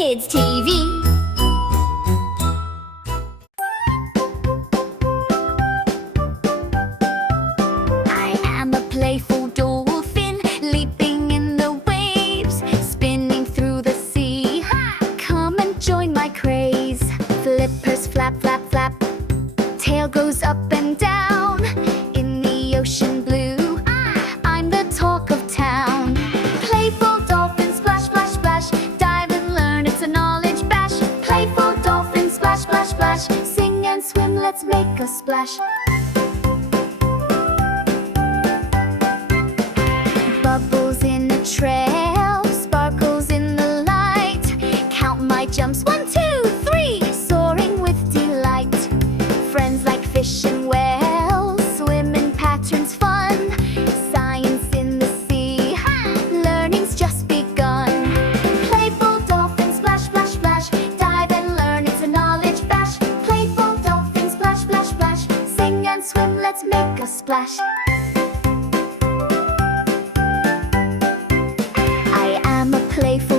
Kids TV. I am a playful dolphin, leaping in the waves, spinning through the sea. Come and join my craze. Flippers flap, flap, flap, tail goes up and down. In the ocean blue, I'm the talk of town. Playful dolphin, splash, splash, splash, dive and learn, it's a knowledge bash. Playful dolphin, splash, splash, splash, sing and swim, let's make a splash. Bubbles in a trail, sparkles in the light. Count my jumps, 1, 2, 3, soaring with delight. Friends like fish and whales, swim in patterns fun. Science in the sea, learning's just begun. Playful dolphin, splash, splash, splash, dive and learn, it's a knowledge bash. Playful dolphin, splash, splash, splash, sing and swim, let's make a splash. I am a playful